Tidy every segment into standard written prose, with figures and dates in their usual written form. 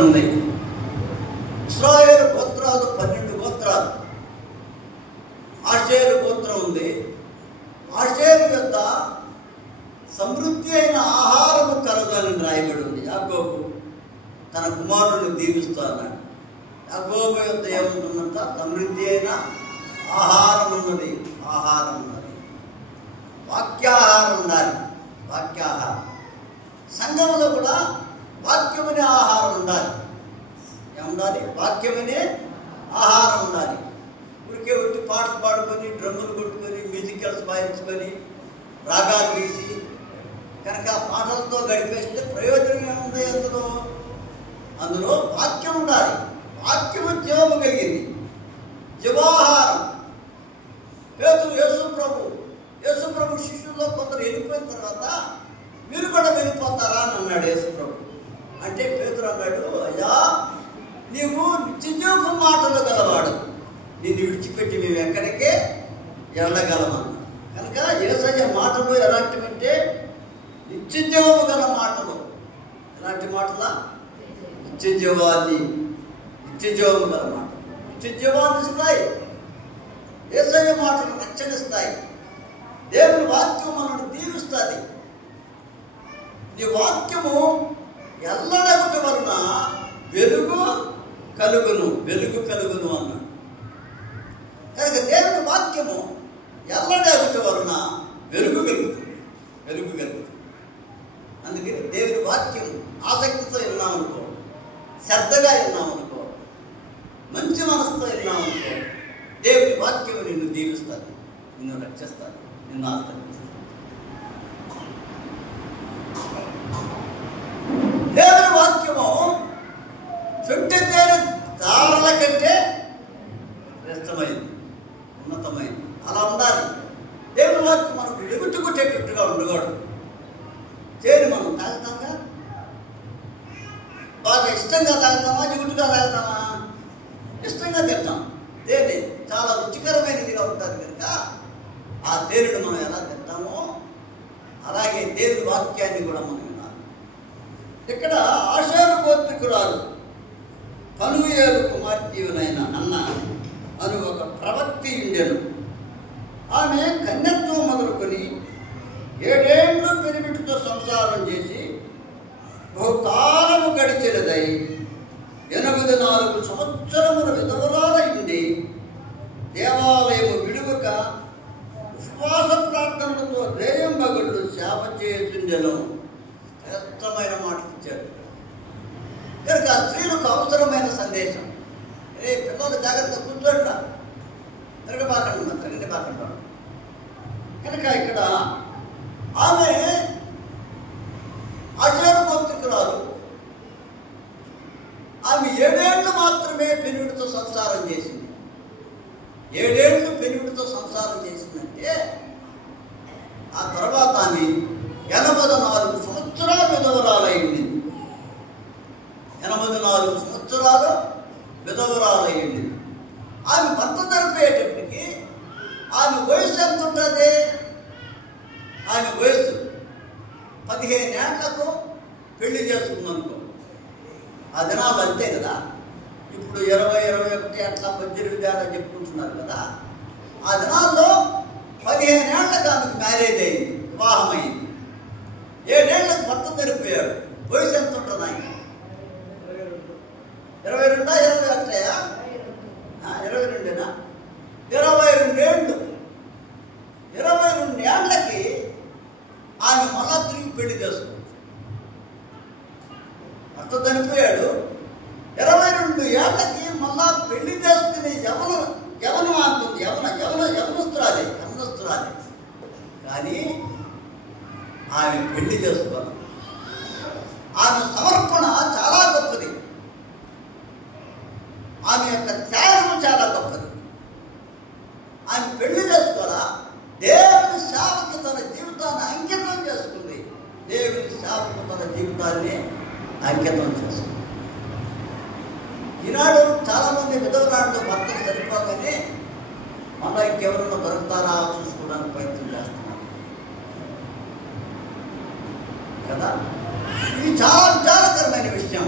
ఉంది. ఇశ్రాయేలు గోత్రాలు 12 గోత్రాలు. ఆషేరు గోత్రం ఉంది. ఆషేరు యొక్క సమృద్ధి అయిన ఆహారము కలదని రాయబడి ఉంది. యాకోబు తన కుమారుడిని దీవిస్తూ అన్నాడు. యాకోబు యొక్క ఏముంటుందంట? సమృద్ధి అయిన ఆహారం ఉన్నది. ఆహారం ఉన్నది, వాక్యాహారం ఉండాలి. వాక్యాహారం సంఘంలో కూడా వాక్యమనే ఆహారం ఉండాలి. ఏముండాలి? వాక్యమనే ఆహారం ఉండాలి. ఊరికే వచ్చి పాటలు పాడుకొని, డ్రమ్ములు కొట్టుకొని, మ్యూజికల్స్ వాయించుకొని, రాగాలు వేసి కనుక పాటలతో గడిపేస్తే ప్రయోజనం ఏముంది? అందులో వాక్యం ఉండాలి. వాక్యము జీవము కలిగింది, జీవాహారం. పేతురు యేసుప్రభు శిష్యుల్లో కొందరు వెళ్ళిపోయిన తర్వాత మీరు కూడా వెళ్ళిపోతారా అని అన్నాడు యేసుప్రభు. అంటే పేతురు అన్నాడు, అయ్యా నీవు నిత్యజీవపు మాటలు గలవాడు, నిన్ను విడిచిపెట్టి మేము ఎక్కడికే వెళ్ళగలమన్నా. కనుక యేసయ్య మాటలు ఎలాంటివంటే నిత్యజీవము గల మాటలు. ఎలాంటి మాటలా? నిత్యజీవము గల మాటలు. నిత్యజీవాన్ని ఇస్తాయి. యేసయ్య మాటలు రక్షణిస్తాయి. దేవుని వాక్యం మనల్ని దీవిస్తుంది. ఈ వాక్యము ఎల్లడగుట వలన వెలుగు కలుగును అన్నాడు. కనుక దేవుని వాక్యము ఎల్లడగుట వలన వెలుగు కలుగుతుంది. అందుకని దేవుని వాక్యం ఆసక్తితో విన్నామనుకో, శ్రద్ధగా విన్నామనుకో, మంచి మనసుతో విన్నామనుకో, దేవుని వాక్యము నిన్ను దీవిస్తుంది, నిన్ను రక్షిస్తుంది, నిన్ను ఆస్వాదిస్తుంది. దేవుని వాక్యము చుట్టూ దారుల కంటే శ్రేష్టమైంది, ఉన్నతమైంది. అలా ఉండాలి. దేవుని వాక్యం మనకు ఎగుట్టుకుట్టేటట్టుగా ఉండకూడదు. చేరి మనం తాగుతామా? బాగా ఇష్టంగా తాగుతామా? ఎగుట్టుగా తాగుతామా? ఇష్టంగా తింటాం. తేనె చాలా రుచికరమైనదిగా ఉంటుంది కనుక ఆ తేనెను మనం ఎలా తింటామో అలాగే దేవుని వాక్యాన్ని కూడా మనం వినాలి. ఇక్కడ ఆషేరు గోత్రికురాలు పనూయేలు కుమార్తెయునైన అన్న అను ఒక ప్రవక్తి ఉండెను. ఆమె కన్యత్వం మొదలుకొని 7 ఏళ్ళు పెనిమిటితో సంసారం చేసి బహుకాలము గడిచినదై 84 సంవత్సరముల విధవరాలైంది. దేవాలయము విడువక విశ్వాస ప్రార్థనలతో రేయంబగళ్ళు సేవ చేసిండెను. శ్రేష్టమైన మాట ఇచ్చారు. కనుక స్త్రీలకు అవసరమైన సందేశం. పిల్లలు జాగ్రత్త కూర్చోండి, తిరగబాకండి. కనుక ఇక్కడ ఆమె ఆషేరు గోత్రికురాలు. ఆమె 7 ఏళ్ళు మాత్రమే పెనిమిటితో సంసారం చేసింది. 7 ఏళ్ళు పెనిమిటితో సంసారం చేసిందంటే ఆ తర్వాత ఆమె 84 సంవత్సరాలు విధవరాలయ్యింది. 84 సంవత్సరాలు విధవరాలయ్యింది. ఆమె భర్త జరిపేటప్పటికి ఆమె వయసు ఎంత ఉంటుంది? ఆమె వయసు 15 ఏళ్లకు పెళ్లి చేసుకుందనుకో. ఆ దినాలు అంతే కదా. ఇప్పుడు 20, 21 అట్లా 18 ఏళ్ళ చెప్పుకుంటున్నారు కదా. ఆ దినాల్లో 15 ఏళ్లకు ఆమెకు మ్యారేజ్ అయింది, వివాహం అయింది. 7 ఏళ్లకు భర్త జరిపోయాడు. వయసు ఎంత ఉంటుంది ఆయన? 22, 21, 22 22 ఏళ్ళు. 22 ఏళ్ళకి ఆమె మళ్ళా తిరిగి పెళ్లి చేసుకోవచ్చు. భర్త చనిపోయాడు. 22 ఏళ్ళకి మళ్ళా పెళ్లి చేసుకుని యవనం అంటుంది. యవనస్తురాలే. కానీ ఆమె పెళ్లి చేసుకోవాలి. ఆమె సమర్పణ చాలా గొప్పది. ఆమె యొక్క త్యాగం చాలా గొప్పది. ఆమె పెళ్లి చేసుకోవాలా? దేవుని సేవకు తన జీవితాన్ని అంకితం చేసుకుంది. దేవుని సేవకు తన జీవితాన్ని అంకితం చేసుకుంది. ఈనాడు చాలామంది విధవరాంతో భర్తలు సరిపోగానే మళ్ళీ ఇంకెవరన్నా దొరుకుతారా చూసుకోవడానికి ప్రయత్నం చేస్తున్నారు కదా. ఇది చాలా విచారకరమైన విషయం.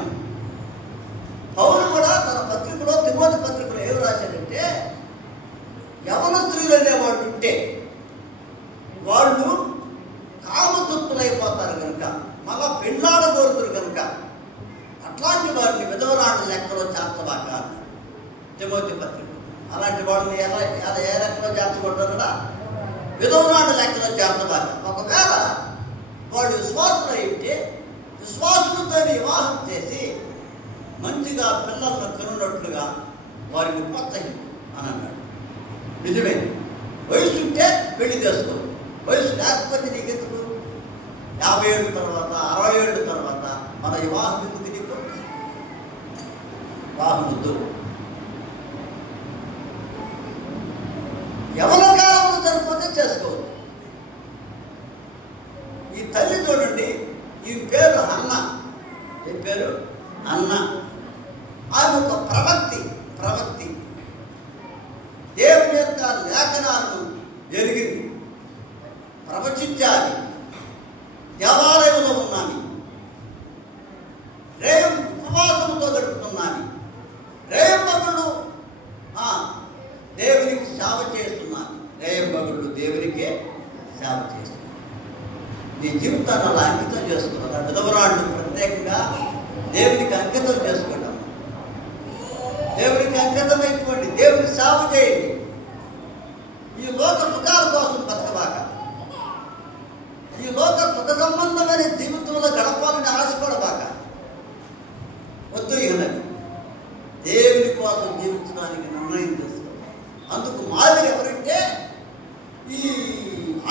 అట్లాంటి వారిని విధవరాండ్ల లెక్కలో చేర్చబాక తిమోతి పత్రిక. అలాంటి వాళ్ళని ఏ లెక్కలో చేర్చకూడదన్నా విధవరాండ్ల లెక్కలో చేర్చబాక. ఒకవేళ వాడు విశ్వాసులు అయితే విశ్వాసులతో వివాహం చేసి మంచిగా పిల్లలను కనున్నట్లుగా వారిని ప్రోత్సహించు అని అన్నాడు. నిజమే, వయసు ఉంటే పెళ్లి చేసుకో, వయసు లేకపోతే నీకెందుకు? 50 ఏళ్ళ తర్వాత 60 ఏళ్ళ తర్వాత మన వివాహం ఎందుకు నీకు? వివాహం వద్దు. ఎవరి కాలంలో సరిపోతే చేసుకోవచ్చు. ఈ తల్లి చూడండి, ఈ పేరు అన్న. ఈ పేరు అన్న. ఆమె ఒక ప్రవక్తి. దేవుని యొక్క లేఖనాలను జరిగింది, ప్రవచించాలి. దేవాలయంలో ఉన్నాను, రేయం ఉపవాసంతో గడుపుతున్నాను, రేయం పగుళ్ళు దేవునికి సేవ చేస్తున్నాను. రేయం పగుళ్ళు దేవునికే సేవ చేస్తున్నాను. నీ జీవితాన్ని అలా అంకితం చేసుకున్నాను. విధవరాండ్లు ప్రత్యేకంగా దేవునికి అంకితం చేసుకుంటాం. దేవునికి అంకితం అయిపోండి, దేవునికి సేవ చేయండి. ఈ లోక సుఖాల కోసం బతకబాక. ఈ లోక సుఖ సంబంధమైన జీవితంలో గడపాలని ఆశపడబాక. వద్దు. ఇకనది దేవుని కోసం జీవించడానికి నిర్ణయం చేసుకో. అందుకు మాదిరి ఎవరంటే ఈ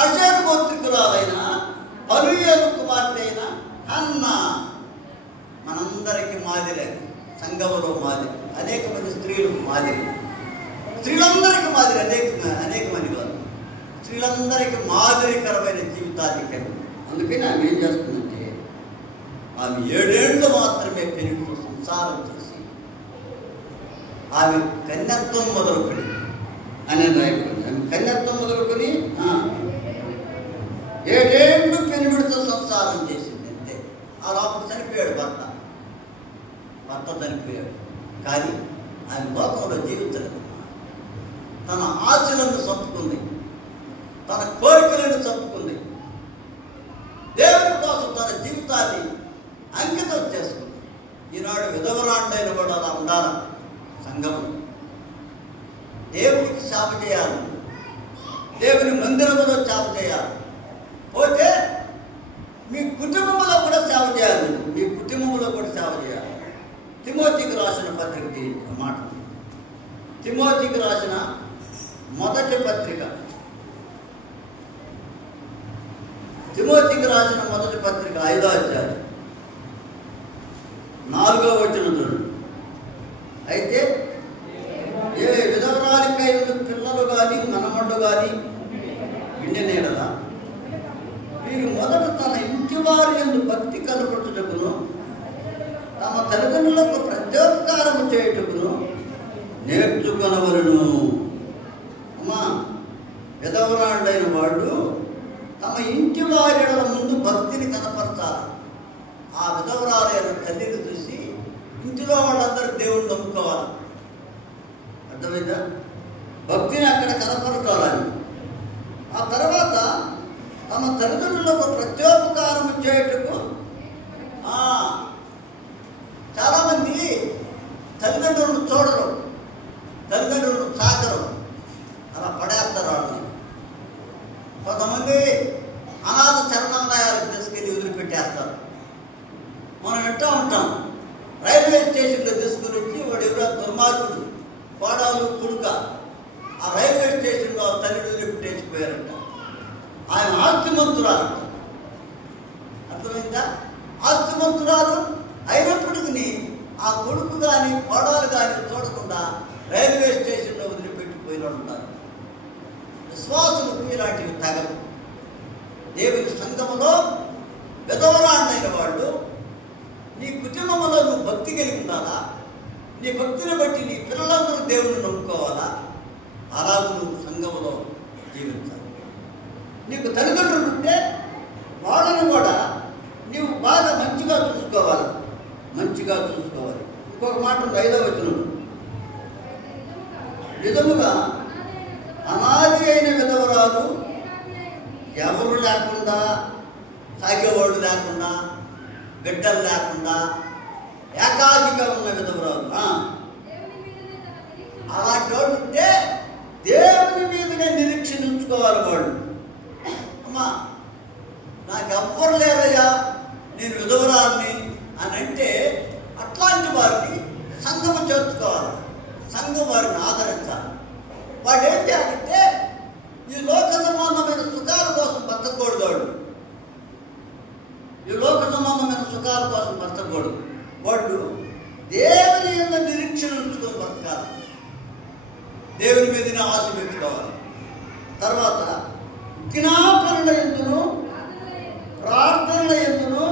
ఆషేరు గోత్రికురాలైన పనూయేలు కుమార్తె అయిన హన్న మనందరికీ మాదిరి. సంఘములో మాదిరి, అనేక మంది స్త్రీలకు మాదిరి, స్త్రీలందరికీ మాదిరి, అనేక మంది కాదు, స్త్రీలందరికీ మాదిరికరమైన జీవితాన్ని కలిగి. అందుకని ఆమె ఏం చేస్తుందంటే ఆమె 7 ఏళ్ళు మాత్రమే పెళ్లి సంసారం చేసి ఆమె కన్యత్వం మొదలుకొని అనేది రాయబడింది. ఆమె కన్యత్వం మొదలుకొని 7 ఏళ్ళు పెనుగుడితో సంసారం చేసింది అంతే. ఆ లోపల చనిపోయాడు భర్త చనిపోయాడు. కానీ ఆయన లోకంలో జీవించలేదు. తన ఆశలను చంపుకుంది, తన కోరికలను చంపుకుంది, దేవుని కోసం తన జీవితాన్ని అంకితం చేసుకుంది. ఈనాడు విధవరాండైన కూడా అలా ఉండాలి. సంఘము దేవునికి సేవ చేయాలి, దేవుని మందిరంలో సేవ చేయాలి. పోతే మీ కుటుంబంలో కూడా సేవ చేయాలి. మీ కుటుంబంలో కూడా సేవ చేయాలి. తిమోతికి రాసిన పత్రిక మాట. తిమోతికి రాసిన మొదటి పత్రిక, తిమోతికి రాసిన మొదటి పత్రిక 5వ అధ్యాయం 4వ వచనం. అయితే ఏ విధవరాలికై పిల్లలు కానీ మనమడ్డు కానీ విండినేడలా వీరు మొదట తన ఇంటి వారి యందు భక్తి కనపరచుటకును తమ తల్లిదండ్రులకు ప్రత్యోపకారము చేయుటకును నేర్చుకొనవలెను. అమ్మా, విధవరాండైన వాళ్ళు తమ ఇంటి వారి ముందు భక్తిని కనపరచాలి. ఆ విధవరాలైన తల్లిని చూసి ఇంటిలో వాళ్ళందరూ దేవుణ్ణి నమ్ముకోవాలి. అర్థమైందా? భక్తిని అక్కడ కనపరచాలని. ఆ తర్వాత తమ తల్లిదండ్రులకు ప్రత్యోపకారం చేయుటకు. చాలామంది తల్లిదండ్రులను చూడరు, తల్లిదండ్రులను సాకరు, అలా పడేస్తారు వాళ్ళని. కొంతమంది అనాథ శరణాలయాలకు తీసుకెళ్ళి వదిలిపెట్టేస్తారు. మనం వింటూ ఉంటాం, రైల్వే స్టేషన్లో తీసుకుని వచ్చి వాడు ఎవరో దుర్మార్గుడు, కోడాలు కుడుక ఆ రైల్వే స్టేషన్లో తల్లి వదిలిపెట్టేసిపోయారంట. ఆయన ఆస్తిమంతురాలంట. అర్థమైందా? ఆస్తిమంతురాలు అయినప్పటికీ ఆ కొడుకు కానీ కోడలు కానీ చూడకుండా రైల్వే స్టేషన్లో వదిలిపెట్టిపోయిన ఉంటారు. విశ్వాసులకు ఇలాంటివి తగదు. దేవుని సంఘములో విధవరాండైన వాళ్ళు నీ కుటుంబంలో నువ్వు భక్తి కలిగి ఉండాలా? నీ భక్తిని బట్టి నీ పిల్లలందరూ దేవుని నమ్ముకోవాలా? అలాగే నువ్వు సంఘములో జీవించాలి. నీకు తల్లిదండ్రులు ఉంటే వాళ్ళని కూడా నీవు బాగా మంచిగా చూసుకోవాలి. ఇంకొక మాట 5వ వచనం, నిజముగా అనాది అయిన విధవరాలు ఎవరు లేకుండా, సాగేవాళ్ళు లేకుండా, బిడ్డలు లేకుండా, ఏకా నిలకడగా ఉన్న విధవరాలు. అలాంటి వాడు ఉంటే దేవుని మీదనే నిరీక్షణ ఉంచుకోవాలి వాడు. అమ్మా నాకెవ్వరు లేరయ్యా, నేను విధవరాల్ని అని అంటే అట్లాంటి వారిని సంఘము చేర్చుకోవాలి, సంఘం వారిని ఆదరించాలి. వాడు ఏం చేయాలంటే ఈ లోక సంబంధమైన సుఖాల కోసం బతకూడదు. వాడు ఈ లోక సంబంధమైన సుఖాల కోసం బతకూడదు. వాడు దేవుని మీద నిరీక్షణ ఉంచుకొని బతకాలి, దేవుని మీదనే ఆశ పెట్టుకోవాలి. తర్వాత జ్ఞాపనల యందును ప్రార్థనల యందును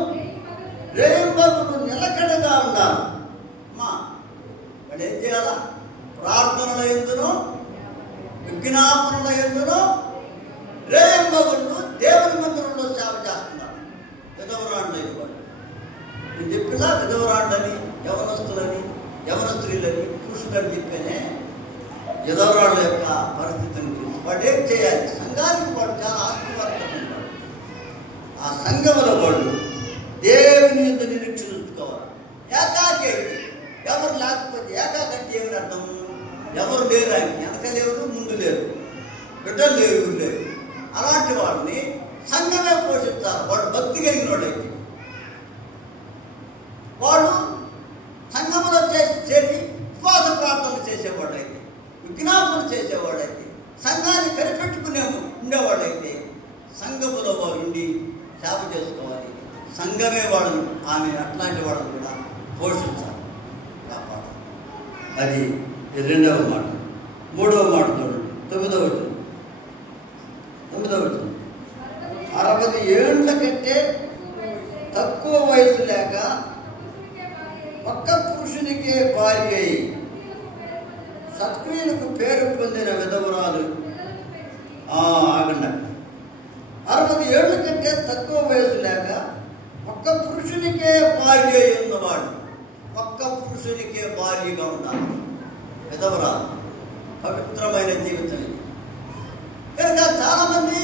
రేయింబగులు నిలకడగా ఉండాలి. అమ్మా వాడు ఏం చేయాలా? ప్రార్థనల యందును విజ్ఞాపనల యందును రేయింబగులు దేవుని మందిరంలో సేవ చేస్తున్నారు. విధవరాండని వాడు నేను చెప్పినా విధవరాండని, యవనస్తులని, యవన స్త్రీలని, పురుషులని చెప్పేనే విధవరాళ్ళ యొక్క పరిస్థితిని గురించి వాడు ఏం చేయాలి? సంఘానికి వాడు చాలా ఆస్తివర్గం ఉంటాడు. ఆ సంఘములో వాడు దేవుని మీద నిరీక్షణ ఉంచుకోవాలి. ఏకాకి ఎవరు లేకపోతే ఏకాకంటే ఏమని అర్థం? ఎవరు లేరు, ఆయన వెనక లేరు, ముందు లేరు, బిడ్డలు లేరు, ఊరు లేరు. అలాంటి వాడిని సంఘమే పోషిస్తారు. వాడు భక్తి కలిగిన వాడైతే, వాడు సంఘములో చేసి ఉపవాస ప్రార్థనలు చేసేవాడైతే, విజ్ఞాపన చేసేవాడైతే, సంఘాన్ని కనిపెట్టుకునే ఉండేవాడైతే సంఘములో వాడు ఉండి సేవ చేసుకోవాలి. సంఘమే వాడు ఆమె అట్లాంటి వాడు కూడా పోషించాలి, కాపాడాలి. అది రెండవ మాట. మూడవ మాట చూడండి, 9వ వచనం. 60 ఏళ్ల కంటే తక్కువ వయసు లేక ఒక్క పురుషునికే భార్య అయి సత్క్రియలకు పేరు పొందిన విధవరాలు. ఆగండి. 60 ఏళ్ల కంటే తక్కువ వయసు లేక ఒక్క పురుషునికే భార్య అయి ఉన్నవాడు, ఒక్క పురుషునికే భార్యగా ఉండాలి విధవరాలు. పవిత్రమైన జీవితం ఇది. కనుక చాలామంది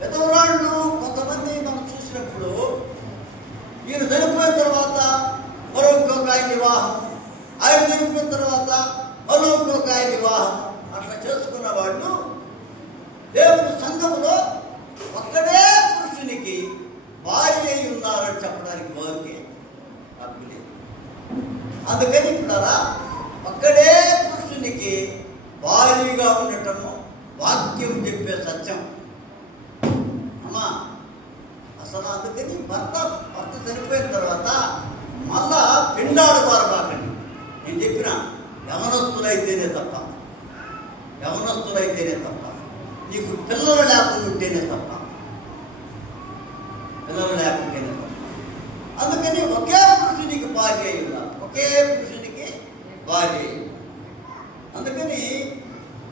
విధవరాళ్ళు కొంతమంది మనం చూసినప్పుడు ఈయన చనిపోయిన తర్వాత మరో ఇంకొక ఆయన వివాహం, ఆయన చనిపోయిన తర్వాత మరో ఇంకొక ఆయన వివాహం, అట్లా చేసుకున్న వాళ్ళు దేవుని సంఘములో ఒక్కడే పురుషునికి భార్య అయి ఉన్నారని చెప్పడానికి వారికి హక్కు లేదు. అందుకని ఇప్పుడు ఒక్కడే పురుషునికి భార్యగా ఉండటము వాక్యం చెప్పే సత్యం. అమ్మా అసలు అందుకని భర్త చనిపోయిన తర్వాత మళ్ళా పిండాడు పారబాకండి. నేను చెప్పిన యవనస్తులైతేనే తప్ప నీకు పిల్లలు లేకుండా ఉంటేనే తప్ప అందుకని ఒకే పురుషునికి భార్య అయి ఉండాలి, ఒకే పురుషునికి భార్య అయి. అందుకని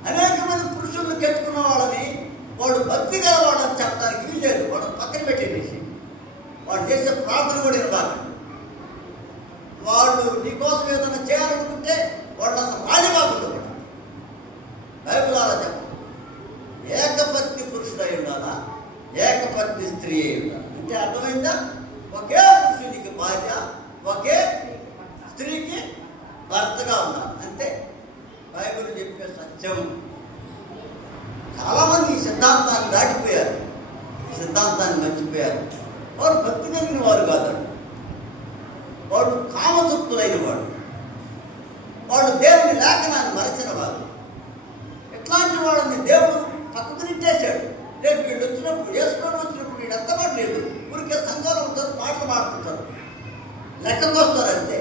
అనేక మంది పురుషులను కెట్టుకున్న వాళ్ళని వాడు భక్తి గలవాడని చెప్పడానికి వీల్లేదు. వాడు పక్కన పెట్టేసి వాడు చేసే ప్రార్థన కూడా ఇవ్వాలి. వాళ్ళు నీకోసం ఏదైనా చేయాలనుకుంటే వాళ్ళు అసలు రాజబాబులు కూడా బైబిల్ అలా చెప్ప ఏకపత్ని పురుషుడై ఉండాలా, ఏకపత్ని స్త్రీ అయి ఉండాలి. అంటే అర్థమైందా? ఒకే పురుషునికి భార్య, ఒకే స్త్రీకి భర్తగా ఉండాలి, అంతే బైబిల్ చెప్పే సత్యం. చాలామంది ఈ సిద్ధాంతాన్ని దాటిపోయారు, సిద్ధాంతాన్ని మర్చిపోయారు. వారు భక్తి కలిగిన వారు కాదండి, వాడు కామతృప్తులైన వాడు, వాడు దేవుని లేఖనాన్ని మరచిన వాడు. ఎట్లాంటి వాళ్ళని దేవుడు పక్కకు నెట్టేశాడు. రేపు వీళ్ళు వచ్చినప్పుడు, వేసుకొని వచ్చినప్పుడు వీడు ఎత్తబడలేదు, ఊరికే సంఘాలు ఉంటారు, పాటలు పాడుతుంటారు, లెక్కకు వస్తారంటే.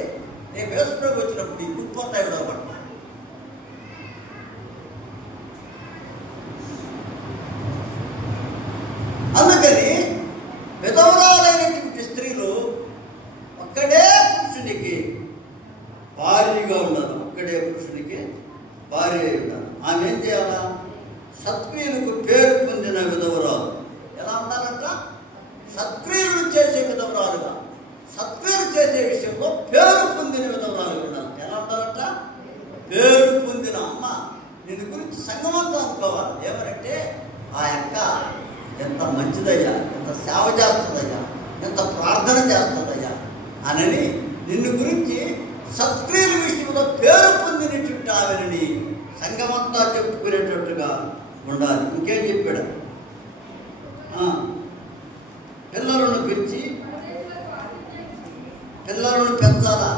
రేపు వేసుకొని వచ్చినప్పుడు ఈ గుర్తుపడతాయి విడవబడతారు. అందుకని విధవరాలైనటువంటి స్త్రీలు ఒక్కడే పురుషునికి భార్యగా ఉండాలి, ఒక్కడే పురుషునికి భార్య ఉండాలి. ఆమె ఏం చేయాలా? సత్క్రియలకు పేరు పొందిన విధవరాలు. ఎలా ఉండాలంట? సత్క్రియలు చేసే విధవరాలుగా, సత్క్రియలు చేసే విషయంలో పేరు పొందిన విధవరాలు ఉండాలి. ఎలా ఉండాలంట? పేరు పొందిన. అమ్మ దీని గురించి సంగమంతా అనుకోవాలి. ఏమనంటే ఆ యొక్క ఎంత మంచిదయ్యా, ఎంత సేవ చేస్తుందయ్యా, ఎంత ప్రార్థన చేస్తుందయ్యా అని నిన్ను గురించి సత్క్రియల విషయంలో పేరు పొందినటువంటి ఆమెని సంఘమంతా చెప్పుకునేటట్టుగా ఉండాలి. ఇంకేం చెప్పాడు? పిల్లలను పెంచి పిల్లలను పెంచాలా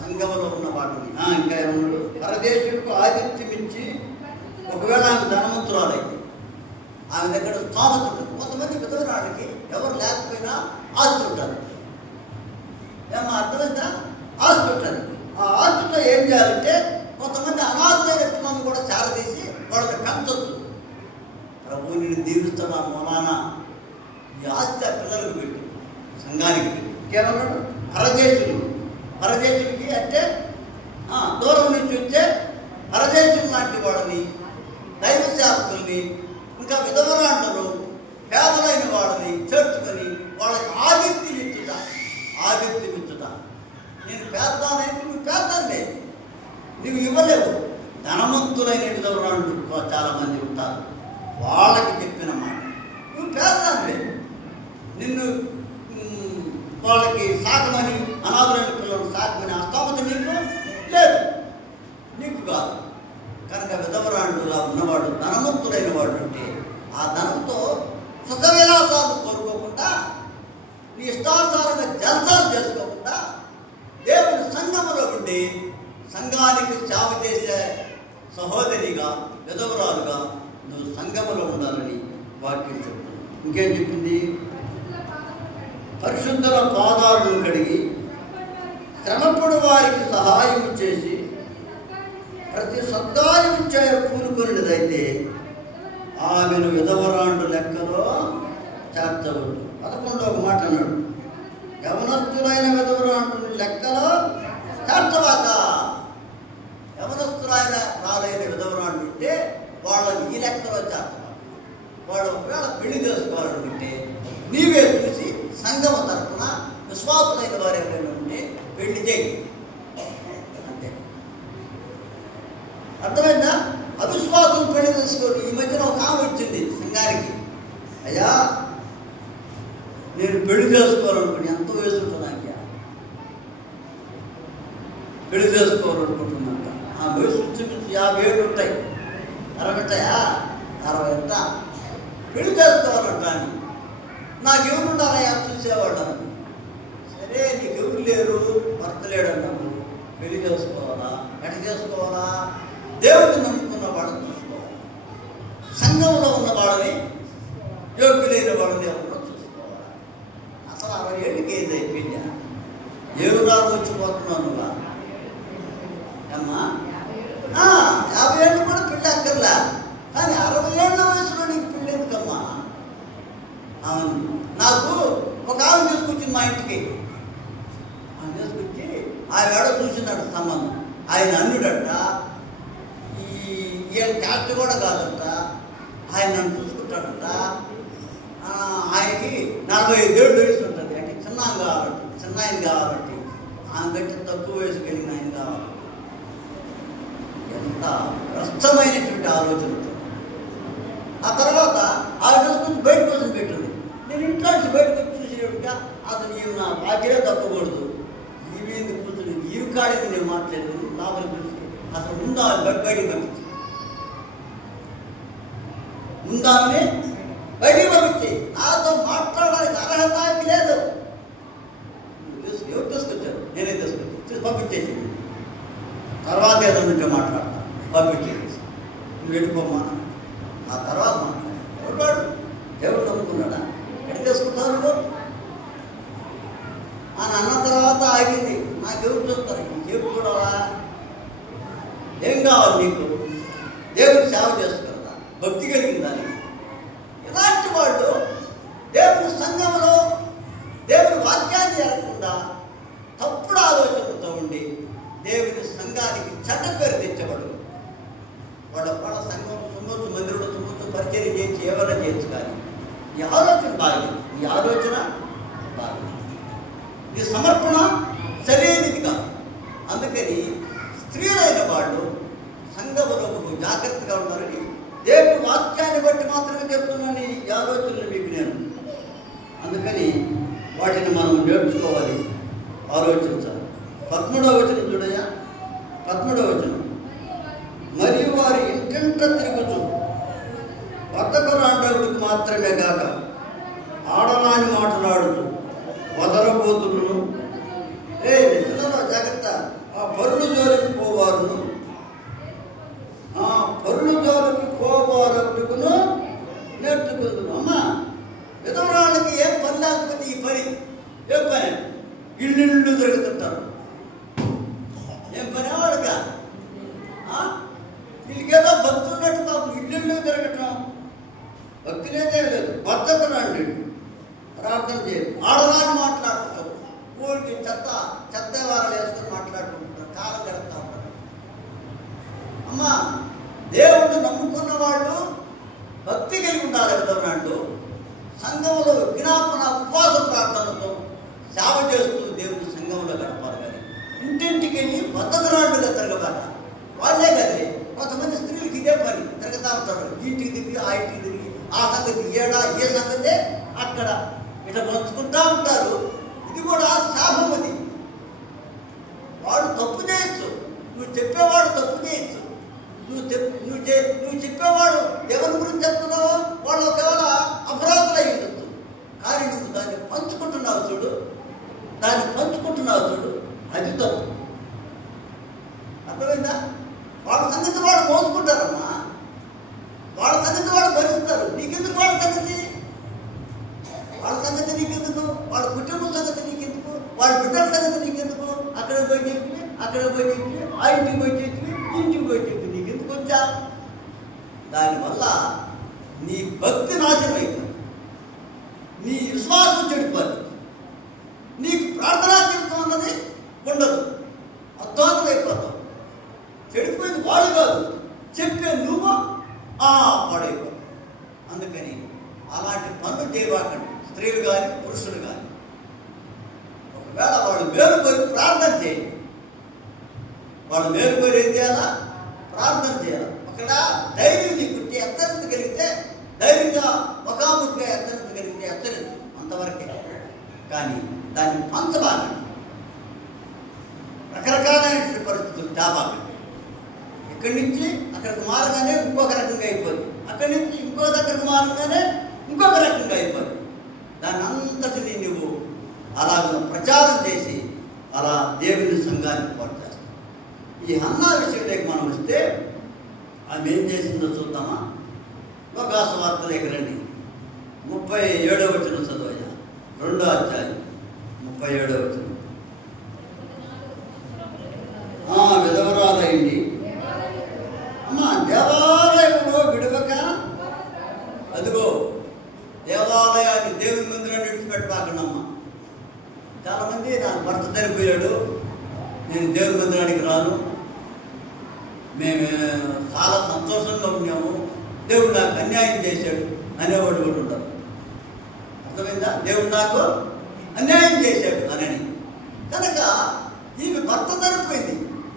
సంఘంలో ఉన్న వాటిని. ఇంకా ఏమన్నాడు? పరదేశులకు ఆతిథ్యం ఇచ్చి, ఒకవేళ ఆమె ధనవంతురాలైతే ఆమె దగ్గర స్తోమత ఉంటుంది. కొంతమంది విధవరాళ్ళకి ఎవరు లేకపోయినా ఆస్తి ఉంటుంది. ఏమో అర్థమైందా? ఆస్తి ఉంటుంది. ఆ ఆస్తితో ఏం చేయాలంటే కొంతమంది అనాథమైన పిల్లలను కూడా చేరదీసి వాళ్ళని పెంచొచ్చు. ప్రభు నేను దీవిస్తున్నాను మొలానా, ఈ ఆస్తి ఆ పిల్లలకు పెట్టు, సంఘానికి పెట్టు. ఇంకేమన్నాడు? పరదేశులకి అంటే దూరం నుంచి వచ్చే పరదేశం లాంటి వాళ్ళని, దైవ సేవకుల్ని, ఇంకా విధవరాంటలు, పేదలైన వాళ్ళని చేర్చుకొని వాళ్ళకి ఆదిత్యం ఇచ్చుట. నేను పేదదానైతే నువ్వు పేదలే, నువ్వు ఇవ్వలేవు. ధనవంతులైన విధవరాండు చాలామంది ఉంటారు, వాళ్ళకి చెప్పిన మాట నువ్వు పేదదానివే, నిన్ను వాళ్ళకి సాకమని, అనాథులైన పిల్లలు సాకమని ఆ స్తోమత నీకు లేదు, నీకు కాదు. కనుక విధవరాండులా ఉన్నవాడు, ధనవంతుడైన వాడు అంటే ఆ ధనంతో సుఖ విలాసాలు కోరుకోకుండా, నీ ఇష్టానుసారంగా జల్సాలు చేసుకోకుండా, దేవుని సంఘములో ఉండి సంఘానికి సేవ చేసే సహోదరిగా, విధవరాలుగా నువ్వు సంఘములో ఉండాలని వాక్యం చెప్తుంది. ఇంకేం చెప్పింది? పరిశుద్ధుల పాదాలను కడిగి శ్రమపడు వారికి సహాయం చేసి ప్రతి సత్కార్యం చేయ పూనుకున్నదైతే ఆమెను విధవరాండు లెక్కలో చేర్చవచ్చు. 11వ మాట అన్నాడు, యవనస్తులైన విధవరాండు లెక్కలో చేర్చవాక. యవనస్తులైన రాలైన విధవరాండు ఉంటే వాళ్ళని ఈ లెక్కలో చేర్చవాలి. వాళ్ళు ఒకవేళ పెళ్లి చేసుకోవాలనుకుంటే నీవే చూసి సంఘం తరఫున విశ్వాసులైన వారు ఎవరైనా ఉంటే పెళ్లి చేయి, అంతే. అర్థమైందా? అవిశ్వాసం పెళ్లి చేసుకోండి. ఈ మధ్యన ఒక ఆమె వచ్చింది సంఘానికి, అయ్యా నేను పెళ్లి చేసుకోవాలనుకుని, ఎంతో వయసు ఉంటుందాక పెళ్లి చేసుకోవాలనుకుంటున్నాక, ఆ వయసు చూపించి 57 ఉంటాయి, 60 ఉంటాయా, 60 ఉంటా, పెళ్లి చేసుకోవాలంటాను. నాకెవరు ఉండాలయా చూసేవాడు అన్నాను. సరే నీకెవరు లేరు, భర్త లేడు అన్నాను. పెళ్లి చేసుకోవాలా? ఎట్లా చేసుకోవాలా? దేవుడిని నమ్ముకున్న వాళ్ళని చూసుకోవాలి, సంఘంలో ఉన్న వాళ్ళని, యోగ్యులైన వాళ్ళని ఎవరో చూసుకోవాలి. అసలు 60 ఏళ్ళకి ఏది అయిపోయిందా? ఏరురాలు వచ్చిపోతున్నాను అమ్మా. 50 ఏళ్ళు కూడా పెళ్ళి అక్కర్లా, కానీ 60 ఏళ్ళ వయసులో నీకు పెళ్ళి ఎందుకమ్మా? అవును, నాకు ఒక ఆమె తీసుకొచ్చింది మా ఇంటికి. ఆమె తీసుకొచ్చి ఆయన ఏడో చూసినాడు సంబంధం. ఆయన అన్నుడంట, ఈయన క్యాస్ట్ కూడా కాదంట, ఆయన నన్ను చూసుకుంటాడంట. ఆయనకి 45 ఏళ్ళు వయసు ఉంటుంది. అంటే చిన్న ఆయన కావాలంటే ఆమె కంటే తక్కువ వయసు కలిగిన ఆయన కావాలి. ఎంత భ్రష్టమైనటువంటి ఆలోచన. ఆ తర్వాత ఆవిడ చూసుకుని బయట కోసం పెట్టింది. నేను ఇంట్లో నుంచి బయటకు వచ్చి చూసేటట్టుగా అసలు ఈమె నా భాగ్యమే తప్పకూడదు, ఈమె ఎందుకు కూర్చుని ఈమె కాడేది నేను మాట్లాడేది లోపలికి చూసి అసలు ముందు బయటికి పంపించి, ముందామని బయటికి పంపించి నాతో మాట్లాడడానికి అర్హత లేదు. ఎవరు తీసుకొచ్చారు? నేనే తీసుకొచ్చి పంపించేసి తర్వాత ఏదైనా మాట్లాడతా, పంపించేసి నువ్వు వెళ్ళిపోమ్మా. ఆ తర్వాత మాట్లాడు. ఎవరు దేవుడు నమ్ముకున్నాడా? ఎక్కడ తీసుకుంటారు అని అన్న తర్వాత ఆగింది. నాకెవరు చూస్తారు? ఇంకేం చూడాలా? ఏం కావాలి నీకు? దేవుడికి సేవ చేసుకున్నదా? భక్తి కలిగిందా? ఇలాంటి వాళ్ళు దేవుని సంఘంలో దేవుని వాక్యాన్ని జరగకుండా తప్పుడు ఆలోచనలతో ఉండి దేవుని సంఘానికి చెడ్డ పేరు తెచ్చేవాడు. వాళ్ళ సంఘం చుమ్మొచ్చు, మందిరంలో చుమ్మొచ్చు, పరిచయం చేయించి ఏమైనా చేయొచ్చు. కానీ ఈ ఆలోచన బాగలేదు, ఈ ఆలోచన బాగలేదు, ఈ సమర్పణ సరైనది కాదు. అందుకని స్త్రీలైన వాళ్ళు సంఘంలో జాగ్రత్తగా ఉండాలని దేవుని వాక్యాన్ని బట్టి మాత్రమే చెప్తున్నాను ఈ ఆలోచనలు మీకు నేను. అందుకని వాటిని మనం నేర్చుకోవాలి, ఆలోచించాలి. 13వ వచనం చూడయ్యా, 13వ వచనం. మరియు వారి ఇంటింట తిరుగుచు బద్ధకరాండవుడికి మాత్రమే కాక ఆడరాని మాట్లాడుతూ వదరబోతులను, నిజంలో జాగ్రత్త, ఆ పరులు జోలికి పోవారును, ఆ పరులు జోలికి పోవారుకును నేర్చుకుంటున్నాను. అమ్మా, విధవరాళ్ళకి ఏం పని లేకపోతే ఈ పని ఏం పని? ఇల్లు తిరుగుతుంటారు. ఏం పని వాళ్ళక? వీళ్ళకేదో భక్తి ఉన్నట్టు పాపం ఇల్లు తిరగటం, భక్తి లేదే లేదు. బద్ధకరాండి, ప్రార్థన చేయరు, ఆడరాని మాట్లాడుతుంటారు, ఊరికి చెత్త వారాలు వేసుకొని మాట్లాడుకుంటారు, కాలం గడుపుతూ ఉంటారు. అమ్మా, దేవుడిని నమ్ముకున్న వాళ్ళు భక్తి కలిగి ఉండాలి. విధవరాళ్ళు సంఘంలో విజ్ఞాపన ఉపవాస ప్రార్థనలతో సేవ చేస్తూ దేవుడి సంఘంలో గడపాలి. కానీ ఇంటింటికి వెళ్ళి బద్ధకరాండుగా తిరగబాట. వాళ్ళే కదండి, కొంతమంది స్త్రీలకు ఇదే పని, తిరుగుతూ ఉంటారు. ఇంటికి తిరిగి ఆ ఇంటికి తిరిగి ఆ సంగతి ఏ సంగతే అక్కడ ఇట్లా పంచుకుంటూ ఉంటారు. ఇది కూడా శాపం. అది వాడు తప్పు చేయొచ్చు, నువ్వు చెప్పేవాడు తప్పు చేయొచ్చు. నువ్వు చెప్పేవాడు ఎవరి గురించి చెప్తున్నావో వాళ్ళు ఒకవేళ అపరాధులు అయి ఉండొచ్చు. కానీ నువ్వు దాన్ని పంచుకుంటున్నావు చూడు, అది తప్పు. అర్థమైందా? వాళ్ళ సంగతి వాడు మోసుకుంటారమ్మా, వాళ్ళ సంగతి వాడు భరిస్తారు. నీకెందుకు వాళ్ళ సంగతి? నీకెందుకు? వాళ్ళ కుటుంబం సంగతి నీకెందుకు? వాళ్ళ బిడ్డల సంగతి నీకెందుకు? అక్కడ పోయి చెప్పి ఆ ఇంటికి పోయి చెప్పి ఇంటికి పోయి చెప్పి నీకెందుకు వచ్చా? దానివల్ల నీ భక్తి నాశనం అయిపోయింది, నీ విశ్వాసం చెడిపోతుంది, నీకు ప్రార్థనా జీవితం అన్నది ఉండదు, అద్వానం అయిపోతావు. చెడిపోయింది వాడు కాదు, చెప్పే నువ్వు పాడైపోతావు. అందుకని అలాంటి పనులు చేయబాకండి, స్త్రీలు కానీ పురుషులు కానీ. ఒకవేళ వాళ్ళు మేలుకొని ప్రార్థన చేయండి. వాళ్ళు మేలుకొని ఏం చేయాలా? ప్రార్థన చేయాలి. ఒకవేళ ధైర్యం నీకు హెచ్చరించగలిగితే ధైర్యంగా ముఖాముఖిగా హెచ్చరించగలిగితే హెచ్చరించు, అంతవరకే. కానీ దాన్ని పంచబాకండి, రకరకాలైన పరిస్థితులు తేబాకండి. ఇక్కడి నుంచి అక్కడికి మారగానే ఇంకొక రకంగా అయిపోయింది, అక్కడి నుంచి ఇంకో దగ్గరికి మారగానే ఇంకొక రకంగా అయిపోయింది. దాన్ని అంతటిని నువ్వు అలా ప్రచారం చేసి అలా దేవుని సంఘాన్ని పాటు చేస్తావు. ఈ హన్నా విషయంలోకి మనం వస్తే ఆమె ఏం చేసిందో చూద్దామా? లోకాసు వార్తలోకి రండి, 37వ వచనం చదవయ్యా, 2వ అధ్యాయం 37వ వచనం. విధవరాలైంది అమ్మా, దేవాలయంలో విడవక, అదిగో దేవాలయాన్ని దేవుని మందిరాన్ని విడిచిపెట్టబాకండమ్మా. చాలామంది నా భర్త చనిపోయాడు, నేను దేవుని మందిరానికి రాను, మేము చాలా సంతోషంగా ఉన్నాము, దేవుడు నాకు అన్యాయం చేశాడు అనేవాడు కూడా ఉంటారు. అర్థమైందా? దేవుడు నాకు అన్యాయం చేశాడు అని. కనుక ఈమె భర్త చనిపోయింది,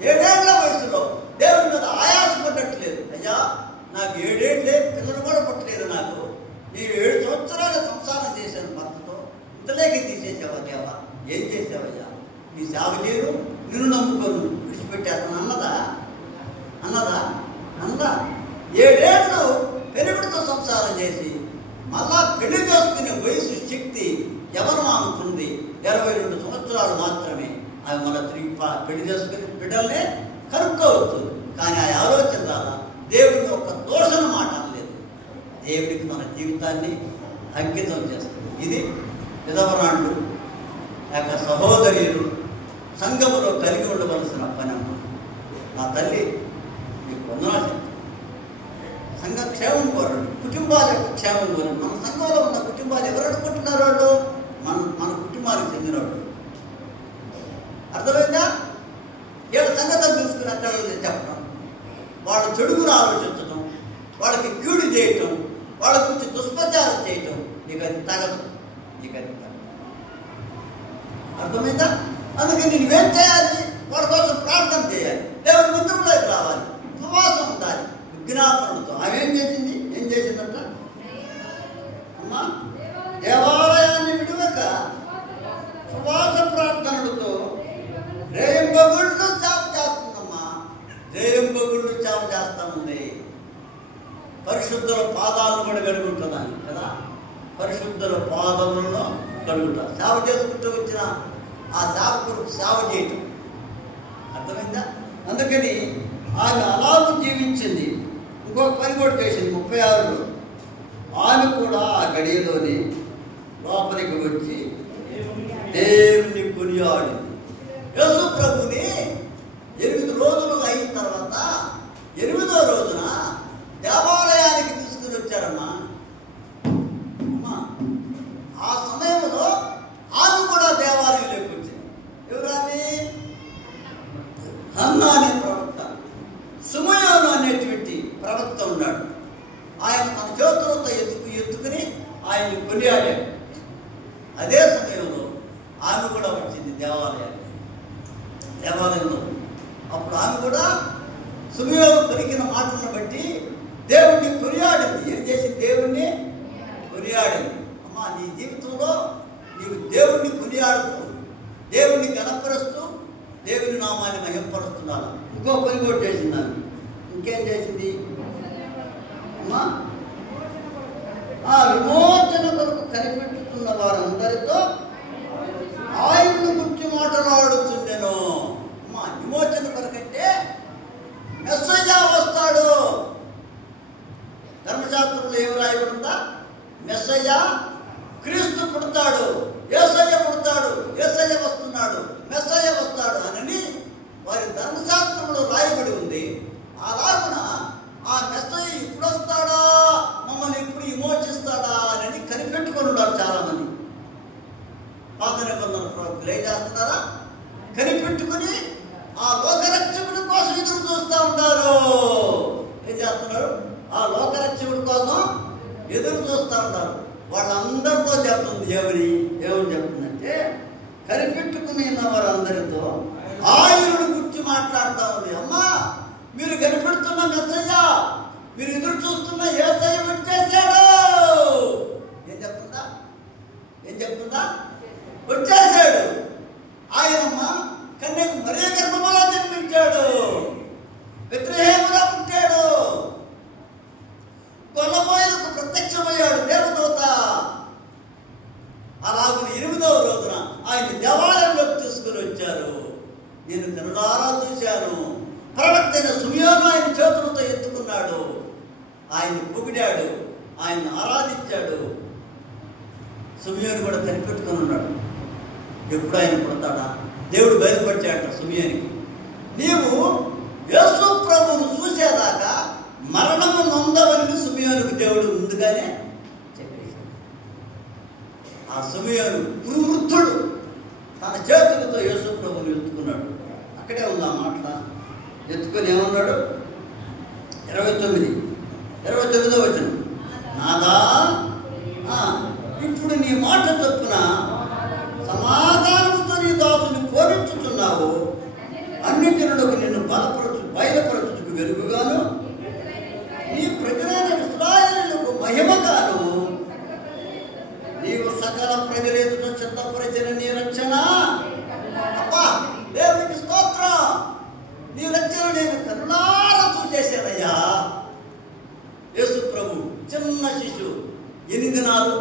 7 ఏళ్ల వయసులో దేవుడి మీద ఆయాసపడ్డట్లేదు. అయ్యా, నాకు 7 ఏళ్ళే, పిల్లలు కూడా పట్టలేదు నాకు, నేను 7 సంవత్సరాలు సంసారం చేశాను భర్తతో, ఇంతలేకి తీసేసావా దేవా? ఏం చేసావయ్యా? నీ సేవ చేయను, నిన్ను నమ్ముకోను, విడిచిపెట్టేస్తాను అన్నదా? 7 ఏళ్ళు పెరుగుడితో సంసారం చేసి మళ్ళా పెళ్లి చేసుకునే వయసు శక్తి ఎవరు అనుకుంది? 22 సంవత్సరాలు మాత్రమే. అవి మళ్ళీ తిరిగి పెళ్లి చేసుకుని బిడ్డల్నే కనుక్కోవచ్చు. కానీ ఆ ఆలోచన రాదా? దేవుడిని ఒక దోషణ మాట అనలేదు, దేవుడికి మన జీవితాన్ని అంకితం చేస్తుంది. ఇది విధవరాండ్లు లేక సహోదరులు సంఘములో కలిగి ఉండవలసిన పని అమ్మ. నా తల్లి మీకు వందనాలు చెప్తాను. సంఘ క్షేమం కోరండి, కుటుంబాల యొక్క క్షేమం కోరండి. మన సంఘంలో ఉన్న కుటుంబాలు ఎవరు అనుకుంటున్నారు? వాళ్ళు మన కుటుంబానికి చెందినవాడు. అర్థమైందా? వీళ్ళ సంగతులు తీసుకుని అక్కడ చెప్పడం, వాళ్ళ చెడుగును ఆలోచించడం, వాళ్ళకి కీడు చేయటం, వాళ్ళ గురించి దుష్ప్రచారం చేయటం నీకు అది తగదు. అర్థమైందా? అందుకని నువ్వేం చేయాలి? వాళ్ళ కోసం ప్రార్థన చేయాలి, దేవుని మందిరంలోకి రావాలి, ఉపవాసం ఉండాలి, విజ్ఞాపనలతో. ఆమె ఏం చేసిందంట అమ్మా? దేవాలయాన్ని విడువక ఉపవాస ప్రార్థనలతో రేయం బొగుళ్ళు సేవ చేస్తా ఉంది. పరిశుద్ధుల పాదాలను కూడా కడుగుంటున్నాను కదా, పరిశుద్ధుల పాదములను కడుగుతా. సేవ చేసుకుంటూ వచ్చిన ఆ సేవకుడు సేవ చేయటం అర్థమైందా? అందుకని ఆమె అలాగూ జీవించింది. ఇంకొక పని కూడా చేసింది. 36లో ఆమె కూడా ఆ గడియలోని లోపలికి వచ్చి దేవుని కొనియాడింది. యేసు ప్రభుని 8 రోజులు అయిన తర్వాత 8వ రోజున దేవాలయానికి తీసుకుని వచ్చారమ్మా. ఆ సమయంలో ఆమె కూడా దేవాలయంలోకి వచ్చింది. ఎవరాని? హన్నా అనే ప్రవక్త, సుమయోను అనేటువంటి ప్రవక్త ఉన్నాడు. ఆయన తన చేతులతో ఎత్తుకుని ఆయన్ని కొనియాడాడు. అదే సమయంలో ఆమె కూడా వచ్చింది దేవాలయంలో. అప్పుడు ఆమె కూడా సుమయోను పలికిన మాటలను బట్టి దేవుణ్ణి కొనియాడింది. ఏం చేసింది? దేవుణ్ణి కొనియాడింది. అమ్మా, నీ జీవితంలో నీవు దేవుణ్ణి కొనియాడుతూ, దేవుణ్ణి గణపరుస్తూ, దేవుని నామాన్ని మహింపరుస్తున్నాను. ఇంకో పని కూడా చేసింది ఆమె. ఇంకేం చేసింది అమ్మా? ఆ విమోచన కొరకు కనిపెట్టుతున్న వారందరితో ఆయనను గురించి మాట్లాడుతుండెను. అమ్మా, విమోచన కొరకంటే మెస్సయ్య వస్తాడు. ధర్మశాస్త్రంలో ఏమి రాయబడిందా? మెస్సయ్య క్రీస్తు పుడతాడు, యేసయ్య పుడతాడు, యేసయ్య వస్తున్నాడు, మెస్సయ్య వస్తాడు అని వారి ధర్మశాస్త్రంలో రాయబడి ఉంది. అలాగున ఆ మెస్సయ్య ఇప్పుడు వస్తాడా, మమ్మల్ని ఇప్పుడు విమోచిస్తాడా అని కనిపెట్టుకొని ఉన్నారు చాలామంది. పాత నిబంధన ప్రవక్తలు ఏం చేస్తున్నారా? కనిపెట్టుకుని ఆ లోకరక్షకుడి కోసం ఎదురు చూస్తూ ఉంటారు. ఏం చేస్తున్నారు? ఆ లోకరక్షకుడి కోసం ఎదురు చూస్తూ ఉంటారు. వాళ్ళందరితో చెప్తుంది. ఏమని చెప్తుందంటే, కనిపెట్టుకుని ఉన్న వారందరితో ఆయనను గురించి మాట్లాడుతూ ఉంది. అమ్మా, మీరు కనిపెడుతున్న మెస్సయ్య, మీరు ఎదురు చూస్తున్న యేసయ్య వచ్చేసాడు. ఏం చెప్తుందా? వచ్చేసాడు. ఆయనమ్మ కన్యకు మరియ గర్భంలో జన్మించాడు, బెత్లెహేములో పుట్టాడు, గొల్లబోయలకు ప్రత్యక్షమయ్యాడు దేవదూత. అలాగే 8వ రోజున ఆయన దేవాలయంలోకి తీసుకుని వచ్చారు. నేను కనులారా చూశాను. ప్రవక్త సుమయోను ఆయన చేతులతో ఎత్తుకున్నాడు, ఆయన్ని పొగిడాడు, ఆయన ఆరాధించాడు. సుమయోను కూడా కనిపెట్టుకుని ఉన్నాడు. ఎప్పుడు ఆయన పుడతాడా? దేవుడు బయలుపరిచాడట సుమయోనికి, నీవు యేసు ప్రభువును చూసేదాకా మరణము నొందవని సుమయోనుకు దేవుడు ముందుగానే చెప్పేశాడు. ఆ సుమయోను పురువృద్ధుడు తన చేతులతో యేసు ప్రభువును ఎత్తుకున్నాడు. అక్కడే ఉంది ఆ మాట. ఎత్తుకొని ఏమన్నాడు? 29వ వచనం, నాదా ఇప్పుడు నీ మాట చొప్పున సమాధానంతో నీ దాసుని కోరించుతున్నావు. అన్ని జనులకు నిన్ను బయలుపరచుటకు వెలుగుగాను, నీ ప్రజలైన ఇశ్రాయేలుకు మహిమగాను, నీవు సకల ప్రజల ఎదుట సిద్ధపరిచిన నీ రక్షణ. అబ్బా, దేవునికి స్తోత్రం. నీ రక్షణ నేను కరుణారా చూసేశానయ్యా. యేసు ప్రభు చిన్న శిశువు, 8 దినాలు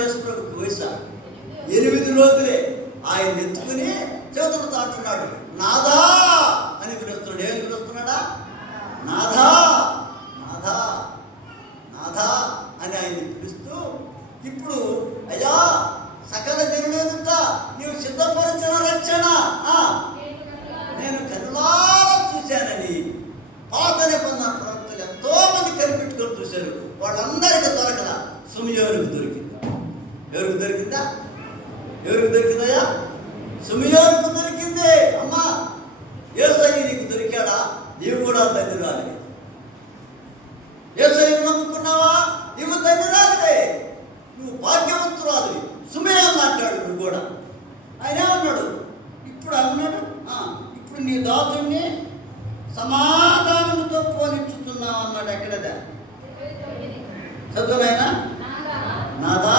యేసు ప్రభుకి వయసు 8 రోజులే. ఆయన ఎత్తుకుని చేతులతో అంటున్నాడు, నాదా అని పిలుస్తున్నాడు. ఏమని పిలుస్తున్నాడా? నాదా, నాదా, నాదా అని ఆయన్ని పిలుస్తూ, ఇప్పుడు అయ్యా సకల జనులేదుట నీవు సిద్ధపరిచిన రక్షణ నేను కనులారా చూశానని పాత నిబంధన ప్రవక్తలు ఎంతో మంది కనిపెట్టుకొని చూశారు. వాళ్ళందరికీ దొరకదా, సుమయోనుకు దొరికింది. ఎవరికి దొరికిందా? ఎవరికి దొరికిందయ్యా? సుమయోనుకు దొరికింది. అమ్మా, యేసయ్య నీకు దొరికాడా? నీవు కూడా ధన్యురాలివే. యేసయ్యను నమ్ముకున్నావా? నీవు ధన్యురాలివే, నువ్వు భాగ్యవంతురాలివి. సుమయోను అంటాడు. నువ్వు కూడా ఆయన ఏమన్నాడు? ఇప్పుడు అన్నాడు, ఇప్పుడు నీ దాసుని సమాధానంతో పోనిచ్చుతున్నావు అన్నాడు. ఎక్కడదా? చదువునైనా, నాదా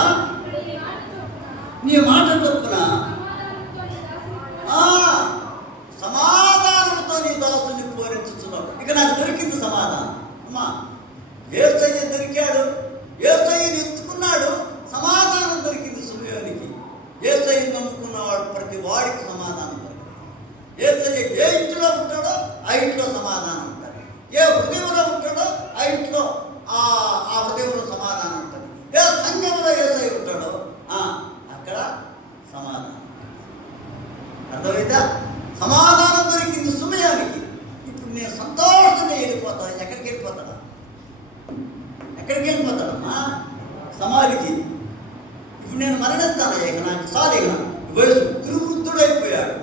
నీ మాట చొప్పున సమాధానంతో నీ దాసుని పోనిచ్చుతున్నావు. ఇక నాకు హృదయంలో ఉంటాడో ఆ ఇంట్లో సమాధానం ఉంటుంది. ఏ హృదయంలో ఉంటాడో ఆ ఇంట్లో ఆ హృదయంలో సమాధానం ఉంటుంది. ఏ సంఘంలో యేసయ్య ఉంటాడో అక్కడ సమాధానం. అర్థమైందా? సమాధానం దొరికింది సమయానికి. ఇప్పుడు నేను సంతోషంగా వెళ్ళిపోతాను. ఎక్కడికి వెళ్ళిపోతాడా? ఎక్కడికి వెళ్ళిపోతాడమ్మా? సమాధికి. ఇప్పుడు నేను మరణిస్తాను. ఇక నాకు చాలు. ఇక వయసు తిరుగుతుడైపోయాడు.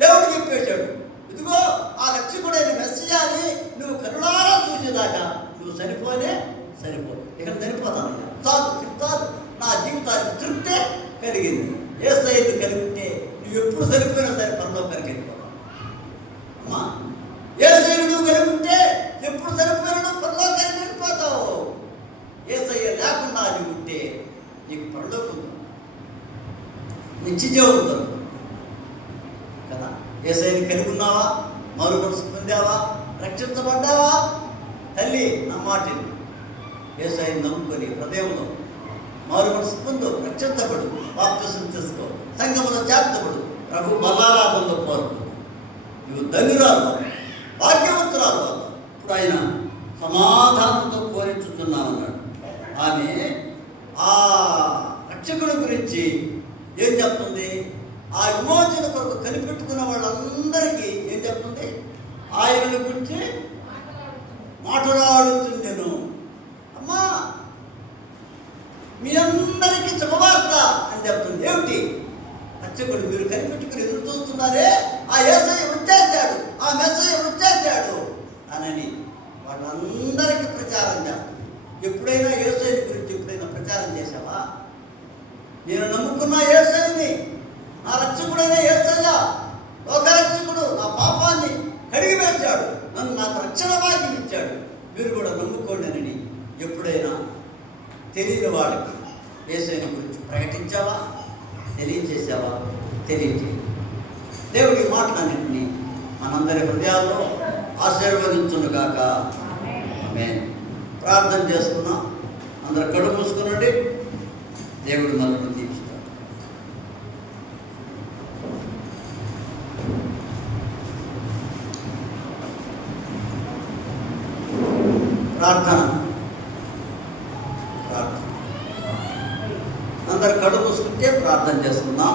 దేవుడు చెప్పేశాడు, ఇదిగో ఆ రక్షకుడైన మెస్సీయాని నువ్వు కరుణారా చూసేదాకా నువ్వు చనిపోనే సరిపో. ఇక చనిపోతాను. చాలు చాలు, నా జీవితానికి తృప్తే కలిగింది. యేసయ్యను కలిగితే నువ్వు ఎప్పుడు సరిపోయినా సరే పరలోకానికి వెళ్ళిపోతావు. అమ్మా, యేసయ్యను నువ్వు కలిగి ఉంటే ఎప్పుడు సరిపోయినా నువ్వు పరలోకానికి వెళ్ళిపోతావు. యేసయ్య లేకుండా నువ్వు ఉంటే నీకు పరలోకం నిత్య జీవం దొరుకుతుంది కదా. యేసయ్యను కలిగి ఉన్నావా? మారు మనసు పొందావా? రక్షించబడ్డావా? తల్లి నా మాటలు యేసయ్యను నమ్ముకొని హృదయంలో మారు మనసు పొందు, రక్షించబడు, బాప్తిసం తీసుకో, సంఘములో చేర్చబడు, ప్రభు బలారాధనలో కోరుకు. నువ్వు ధన్యురాలు, భాగ్యవంతురాలు. ఇప్పుడు ఆయన సమాధానంతో కోరించుతున్నామన్నాడు. ఆమె ఆ రక్షకుడి గురించి ఏం చెప్తుంది? ఆ విమోచన కొరకు కనిపెట్టుకున్న వాళ్ళందరికీ ఏం చెప్తుంది? ఆయనను గురించి మాట్లాడుతుండెను. అమ్మా, మీ అందరికీ శుభవార్త అని చెప్తుంది. ఏమిటి? రక్షకుడు మీరు కనిపెట్టుకుని ఎదురు చూస్తున్నారే, ఆ యేసయ్య వచ్చేసాడు, ఆ మెస్సయ్య వచ్చేసాడు అని వాళ్ళందరికీ ప్రచారం చేస్తుంది. ఎప్పుడైనా యేసయ్య గురించి ఎప్పుడైనా ప్రచారం చేశావా? నేను నమ్ముకున్న యేసయ్యని, నా రక్షకుడైన యేసయ్య లోకరక్షకుడు, నా పాపాన్ని కడిగి వేశాడు, నన్ను నాకు రక్షణ భాగ్యం ఇచ్చాడు, మీరు కూడా నమ్ముకోండి అని ఎప్పుడైనా తెలియని వాడికి యేసయ్యని గురించి ప్రకటించావా? తెలియజేసావా? తెలియజేయ. దేవుడి మాటలన్నింటినీ మనందరి హృదయాల్లో ఆశీర్వదించునుగాక. ఆమేన్. ప్రార్థన చేసుకున్నాం. అందరూ కళ్ళు మూసుకునండి. దేవుడు మనల్ని దీవిస్తాడు. ప్రార్థన. అందరు కళ్ళు మూసుకుంటే ప్రార్థన చేసుకుందాం.